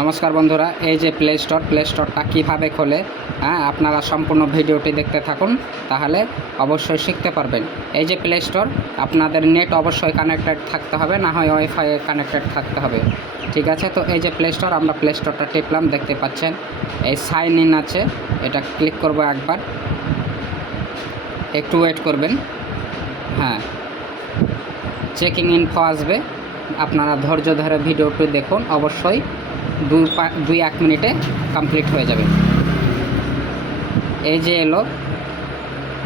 নমস্কার বন্ধুরা, এই যে প্লে স্টোর প্লে স্টোরটা কীভাবে খোলে হ্যাঁ আপনারা সম্পূর্ণ ভিডিওটি দেখতে থাকুন, তাহলে অবশ্যই শিখতে পারবেন। এই যে প্লে স্টোর আপনাদের নেট অবশ্যই কানেক্টেড থাকতে হবে, না হয় ওয়াইফাই কানেক্টেড থাকতে হবে। ঠিক আছে? তো এই যে প্লে স্টোর আমরা প্লে স্টোরটা টিপলাম, দেখতে পাচ্ছেন, এই সাইন ইন আছে, এটা ক্লিক করব একবার। একটু ওয়েট করবেন হ্যাঁ। চেকিং ইনফো আসবে, আপনারা ধৈর্য ধরে ভিডিওটি দেখুন, অবশ্যই পা- দুই এক মিনিটে কমপ্লিট হয়ে যাবে। এই যে এলো,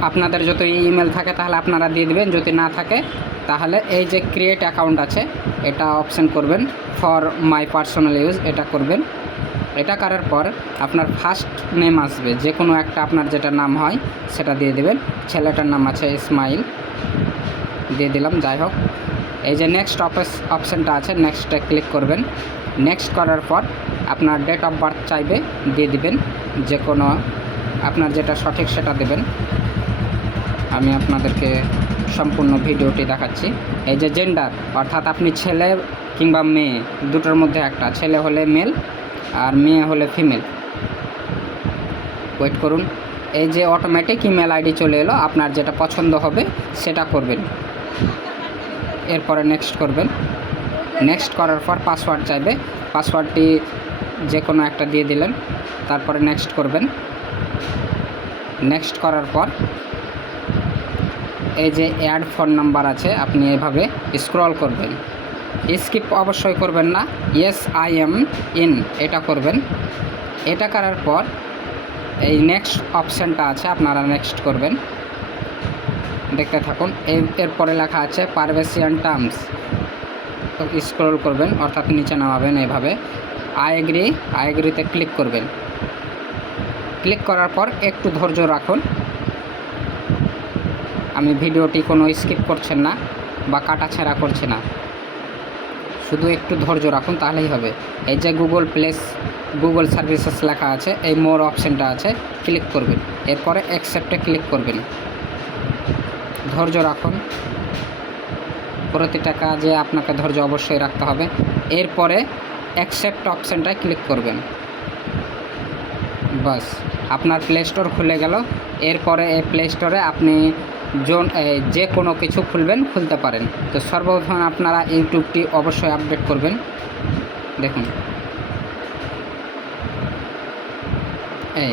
আপনাদের যত ইমেল থাকে তাহলে আপনারা দিয়ে দেবেন, যদি না থাকে তাহলে এই যে ক্রিয়েট অ্যাকাউন্ট আছে, এটা অপশন করবেন ফর মাই পার্সোনাল ইউজ এটা করবেন। এটা করার পর আপনার ফার্স্ট নেম আসবে যে কোনো একটা আপনার যেটা নাম হয় সেটা দিয়ে দেবেন। ছেলেটার নাম আছে ইসমাইল দিয়ে দিলাম, যাই হোক। এই যে নেক্সট অপশানটা আছে নেক্সটে ক্লিক করবেন। নেক্সট করার পর আপনার ডেট অফ বার্থ চাইবে, দিয়ে দিবেন। যে কোনো আপনার যেটা সঠিক সেটা দেবেন। আমি আপনাদেরকে সম্পূর্ণ ভিডিওটি দেখাচ্ছি। এই যে জেন্ডার অর্থাৎ আপনি ছেলে কিংবা মেয়ে, দুটোর মধ্যে একটা। ছেলে হলে মেল আর মেয়ে হলে ফিমেল ওয়েট করুন। এই যে অটোমেটিক ইমেল আইডি চলে এলো, আপনার যেটা পছন্দ হবে, সেটা করবেন। এরপরে নেক্সট করবেন। নেক্সট করার পর পাসওয়ার্ড চাইবে। পাসওয়ার্ডটি যে কোনো একটা দিয়ে দিলেন। তারপরে নেক্সট করবেন। নেক্সট করার পর এই যে অ্যাড ফোন নাম্বার আছে, আপনি এভাবে স্ক্রল করবেন। স্কিপ অবশ্যই করবেন না। ইয়েস আই এম ইন এটা করবেন। এটা করার পর এই নেক্সট অপশানটা আছে, আপনারা নেক্সট করবেন। দেখতে থাকুন। এর- এরপরে লেখা আছে পারভেসিয়ান টার্মস স্ক্রল করবেন, অর্থাৎ নিচে নামাবেন এইভাবে আই এগ্রি আই এগ্রিতে ক্লিক করবেন। ক্লিক করার পর একটু ধৈর্য রাখুন। আমি ভিডিওটি কোনো স্কিপ করছেন না বা কাটাছেঁড়া করছে না। শুধু একটু ধৈর্য রাখুন, তাহলেই হবে। এই যে গুগল প্লেস গুগল সার্ভিসেস লেখা আছে, এই মোর অপশানটা আছে ক্লিক করবেন। এরপরে অ্যাকসেপ্টে ক্লিক করবেন। ধৈর্য রাখুন। প্রতিটা কাজে আপনাকে ধৈর্য অবশ্যই রাখতে হবে। এরপরে অ্যাকসেপ্ট অপশানটায় ক্লিক করবেন। বাস, আপনার প্লে স্টোর খুলে গেল। এরপরে এই প্লে স্টোরে আপনি জোন যে কোনো কিছু খুলবেন, খুলতে পারেন। তো সর্বপ্রথম আপনারা ইউটিউবটি অবশ্যই আপডেট করবেন। দেখুন। এই,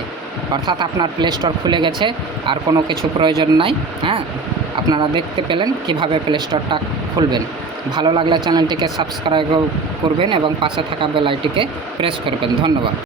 অর্থাৎ আপনার প্লে স্টোর খুলে গেছে, আর কোনো কিছু প্রয়োজন নাই হ্যাঁ? আপনারা দেখতে পেলেন কীভাবে প্লে স্টোরটা খুলবেন। ভালো লাগলে চ্যানেলটিকে সাবস্ক্রাইব করবেন এবং পাশে থাকা বেলাইটিকে প্রেস করবেন। ধন্যবাদ।